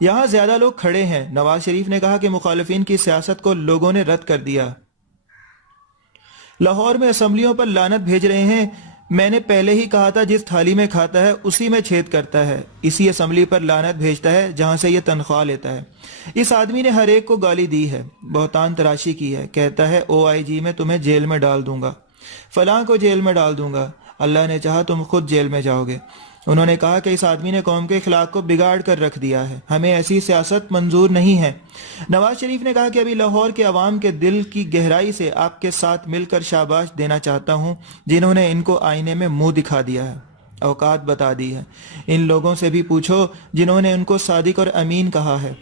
یہاں زیادہ لوگ کھڑے ہیں۔ نواز شریف نے کہا کہ مخالفین کی سیاست کو لوگوں نے رد کر دیا۔ لاہور میں اسمبلیوں پر لعنت بھیج رہے ہیں۔ میں نے پہلے ہی کہا تھا جس تھالی میں کھاتا ہے اسی میں چھید کرتا ہے، اسی اسمبلی پر لعنت بھیجتا ہے جہاں سے یہ تنخواہ لیتا ہے۔ اس آدمی نے ہر ایک کو گالی دی ہے، بہتان تراشی کی ہے، کہتا ہے OIG میں تمہیں جیل میں ڈال دوں گا، فلاں کو جیل میں ڈال دوں گا، اللہ نے چاہا تم خود جیل میں جاؤ گے۔ انہوں نے کہا کہ اس آدمی نے قوم کے اخلاق کو بگاڑ کر رکھ دیا ہے، ہمیں ایسی سیاست منظور نہیں ہے۔ نواز شریف نے کہا کہ ابھی لاہور کے عوام کے دل کی گہرائی سے آپ کے ساتھ مل کر شاباش دینا چاہتا ہوں جنہوں نے ان کو آئینے میں منہ دکھا دیا ہے، اوقات بتا دی ہے۔ ان لوگوں سے بھی پوچھو جنہوں نے ان کو صادق اور امین کہا ہے۔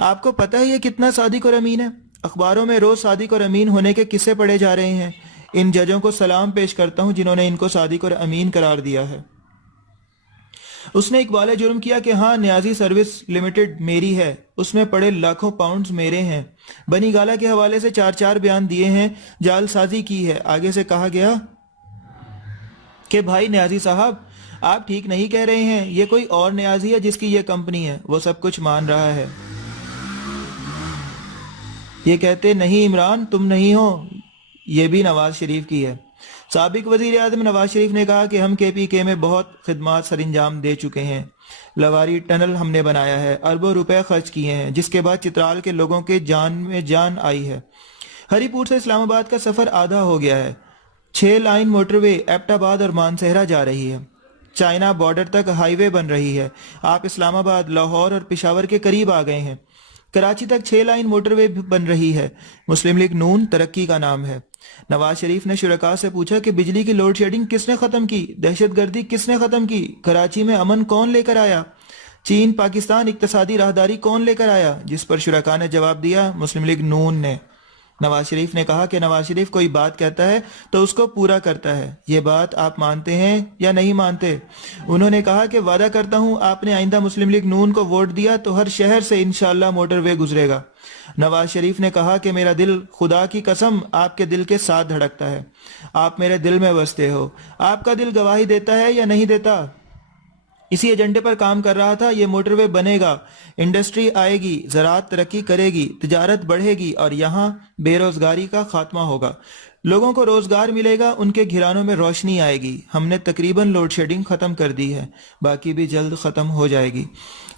آپ کو پتہ ہے یہ کتنا صادق اور امین ہے؟ اخباروں میں روز صادق اور امین ہونے کے قصے پڑھے جا رہے ہیں۔ ان ججوں کو سلام پیش کرتا ہوں جنہوں نے ان کو صادق اور امین قرار دیا ہے۔ اس نے اقبال جرم کیا کہ ہاں نیازی سروس لمیٹڈ میری ہے، اس میں پڑے لاکھوں پاؤنڈز میرے ہیں۔ بنی گالہ کے حوالے سے 4 بیان دیے ہیں، جعل سازی کی ہے۔ آگے سے کہا گیا کہ بھائی نیازی صاحب آپ ٹھیک نہیں کہہ رہے ہیں، یہ کوئی اور نیازی ہے جس کی یہ کمپنی ہے، وہ سب کچھ مان رہا ہے۔ یہ کہتے نہیں عمران تم نہیں ہو، یہ بھی نواز شریف کی ہے۔ سابق وزیر اعظم نواز شریف نے کہا کہ ہم KPK میں بہت خدمات سر انجام دے چکے ہیں، لواری ٹنل ہم نے بنایا ہے، اربوں روپے خرچ کیے ہیں، جس کے بعد چترال کے لوگوں کے جان میں جان آئی ہے۔ ہری پور سے اسلام آباد کا سفر آدھا ہو گیا ہے، 6 لائن موٹر وے ایبٹ آباد اور مانسہرہ جا رہی ہے، چائنا بارڈر تک ہائی وے بن رہی ہے، آپ اسلام آباد، لاہور اور پشاور کے قریب آ گئے ہیں، کراچی تک 6 لائن موٹر وے بن رہی ہے۔ مسلم لیگ نون ترقی کا نام ہے۔ نواز شریف نے شرکاء سے پوچھا کہ بجلی کی لوڈ شیڈنگ کس نے ختم کی، دہشت گردی کس نے ختم کی، کراچی میں امن کون لے کر آیا، چین پاکستان اقتصادی راہداری کون لے کر آیا، جس پر شرکاء نے جواب دیا مسلم لیگ نون نے۔ نواز شریف نے کہا کہ نواز شریف کوئی بات کہتا ہے تو اس کو پورا کرتا ہے، یہ بات آپ مانتے ہیں یا نہیں مانتے؟ انہوں نے کہا کہ وعدہ کرتا ہوں آپ نے آئندہ مسلم لیگ نون کو ووٹ دیا تو ہر شہر سے انشاءاللہ موٹر وے گزرے گا۔ نواز شریف نے کہا کہ میرا دل خدا کی قسم آپ کے دل کے ساتھ دھڑکتا ہے، آپ میرے دل میں بستے ہو، آپ کا دل گواہی دیتا ہے یا نہیں دیتا؟ اسی ایجنڈے پر کام کر رہا تھا، یہ موٹر وے بنے گا، انڈسٹری آئے گی، زراعت ترقی کرے گی، تجارت بڑھے گی اور یہاں بے روزگاری کا خاتمہ ہوگا، لوگوں کو روزگار ملے گا، ان کے گھرانوں میں روشنی آئے گی۔ ہم نے تقریباً لوڈ شیڈنگ ختم کر دی ہے، باقی بھی جلد ختم ہو جائے گی۔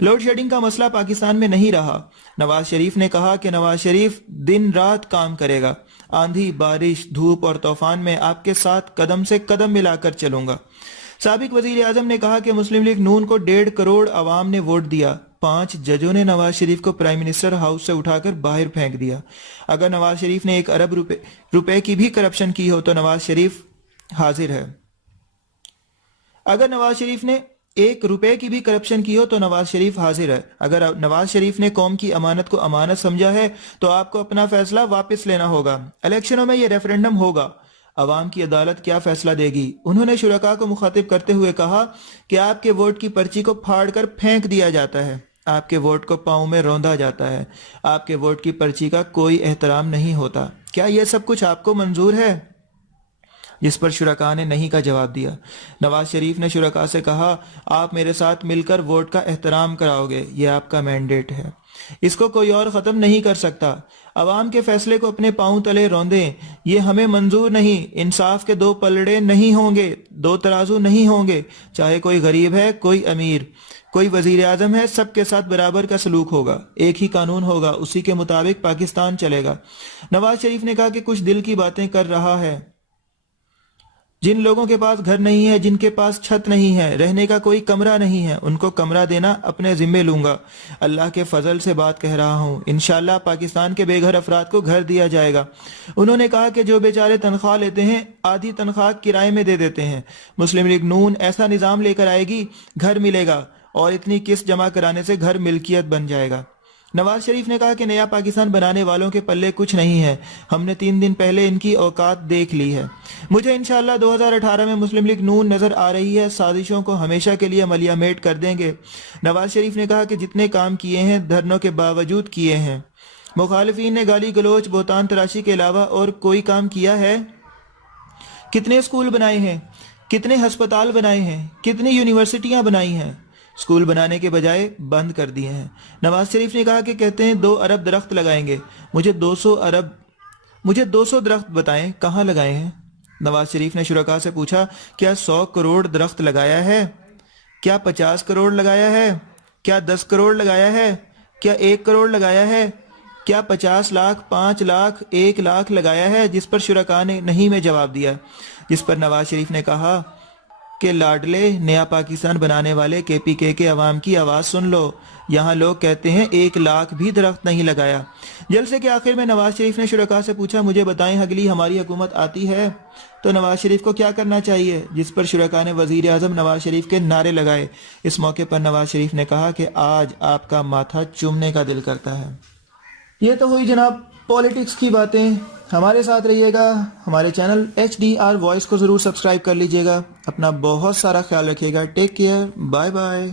لوڈ شیڈنگ کا مسئلہ پاکستان میں نہیں رہا۔ نواز شریف نے کہا کہ نواز شریف دن رات کام کرے گا، آندھی بارش دھوپ اور طوفان میں آپ کے ساتھ قدم سے قدم ملا کر چلوں گا۔ سابق وزیر اعظم نے کہا کہ مسلم لیگ نون کو 1.5 کروڑ عوام نے ووٹ دیا، 5 ججوں نے نواز شریف کو پرائم منسٹر ہاؤس سے اٹھا کر باہر پھینک دیا۔ اگر نواز شریف نے 1 ارب روپے کی بھی کرپشن کی ہو تو نواز شریف حاضر ہے۔ اگر نواز شریف نے 1 روپے کی بھی کرپشن کی ہو تو نواز شریف حاضر ہے۔ اگر نواز شریف نے قوم کی امانت کو امانت سمجھا ہے تو آپ کو اپنا فیصلہ واپس لینا ہوگا۔ الیکشنوں میں یہ ریفرنڈم ہوگا، عوام کی عدالت کیا فیصلہ دے گی؟ انہوں نے شرکاء کو مخاطب کرتے ہوئے کہا کہ آپ کے ووٹ کی پرچی کو پھاڑ کر پھینک دیا جاتا ہے، آپ کے ووٹ کو پاؤں میں روندا جاتا ہے، آپ کے ووٹ کی پرچی کا کوئی احترام نہیں ہوتا۔ کیا یہ سب کچھ آپ کو منظور ہے؟ جس پر شرکاء نے نہیں کا جواب دیا۔ نواز شریف نے شرکاء سے کہا آپ میرے ساتھ مل کر ووٹ کا احترام کراؤ گے، یہ آپ کا مینڈیٹ ہے، اس کو کوئی اور ختم نہیں کر سکتا۔ عوام کے فیصلے کو اپنے پاؤں تلے روندیں، یہ ہمیں منظور نہیں۔ انصاف کے 2 پلڑے نہیں ہوں گے، 2 ترازو نہیں ہوں گے، چاہے کوئی غریب ہے، کوئی امیر، کوئی وزیر اعظم ہے، سب کے ساتھ برابر کا سلوک ہوگا، ایک ہی قانون ہوگا، اسی کے مطابق پاکستان چلے گا۔ نواز شریف نے کہا کہ کچھ دل کی باتیں کر رہا ہے۔ جن لوگوں کے پاس گھر نہیں ہے، جن کے پاس چھت نہیں ہے، رہنے کا کوئی کمرہ نہیں ہے، ان کو کمرہ دینا اپنے ذمے لوں گا۔ اللہ کے فضل سے بات کہہ رہا ہوں، انشاءاللہ پاکستان کے بے گھر افراد کو گھر دیا جائے گا۔ انہوں نے کہا کہ جو بیچارے تنخواہ لیتے ہیں، آدھی تنخواہ کرائے میں دے دیتے ہیں، مسلم لیگ نون ایسا نظام لے کر آئے گی، گھر ملے گا اور اتنی قسط جمع کرانے سے گھر ملکیت بن جائے گا۔ نواز شریف نے کہا کہ نیا پاکستان بنانے والوں کے پلے کچھ نہیں ہے، ہم نے 3 دن پہلے ان کی اوقات دیکھ لی ہے۔ مجھے انشاءاللہ 2018 میں مسلم لیگ نون نظر آ رہی ہے، سازشوں کو ہمیشہ کے لیے ملیہ میٹ کر دیں گے۔ نواز شریف نے کہا کہ جتنے کام کیے ہیں دھرنوں کے باوجود کیے ہیں۔ مخالفین نے گالی گلوچ بہتان تراشی کے علاوہ اور کوئی کام کیا ہے؟ کتنے اسکول بنائے ہیں، کتنے ہسپتال بنائے ہیں، کتنی یونیورسٹیاں بنائی ہیں، اسکول بنانے کے بجائے بند کر دیے ہیں۔ نواز شریف نے کہا کہ کہتے ہیں 2 ارب درخت لگائیں گے، مجھے 200 درخت بتائیں کہاں لگائے ہیں؟ نواز شریف نے شرکاء سے پوچھا کیا 100 کروڑ درخت لگایا ہے؟ کیا 50 کروڑ لگایا ہے؟ کیا 10 کروڑ لگایا ہے؟ کیا 1 کروڑ لگایا ہے؟ کیا 50 لاکھ، 5 لاکھ، 1 لاکھ لگایا ہے؟ جس پر شرکاء نے نہیں میں جواب دیا، جس پر نواز شریف نے کہا کہ لاڈلے نیا پاکستان بنانے والے KPK کے عوام کی آواز سن لو، یہاں لوگ کہتے ہیں 1 لاکھ بھی درخت نہیں لگایا۔ جلسے کے آخر میں نواز شریف نے شرکاء سے پوچھا مجھے بتائیں اگلی ہماری حکومت آتی ہے تو نواز شریف کو کیا کرنا چاہیے، جس پر شرکاء نے وزیر اعظم نواز شریف کے نعرے لگائے۔ اس موقع پر نواز شریف نے کہا کہ آج آپ کا ماتھا چومنے کا دل کرتا ہے۔ یہ تو ہوئی جناب پولیٹکس کی باتیں۔ ہمارے ساتھ رہیے گا، ہمارے چینل HDR وائس کو ضرور سبسکرائب کر لیجئے گا۔ اپنا بہت سارا خیال رکھیے گا۔ Take care, bye bye.